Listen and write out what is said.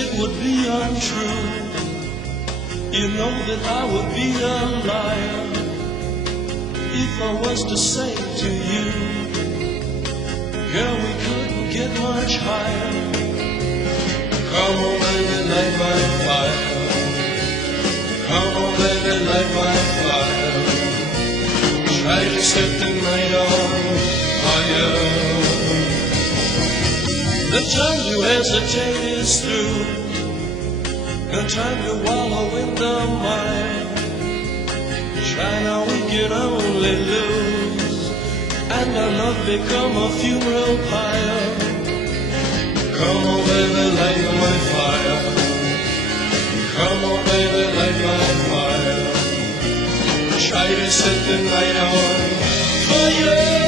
it would be untrue. You know that I would be a liar if I was to say to you, girl, we couldn't get much higher. Come on, baby, light my fire. Come on, baby, light my fire. Try to set the night on fire. The time to hesitate is through. No time to wallow in the mire. Try now, we can only lose, and our love become a funeral pyre. Come on, baby, light my fire. Come on, baby, light my fire. Try to set the night on fire.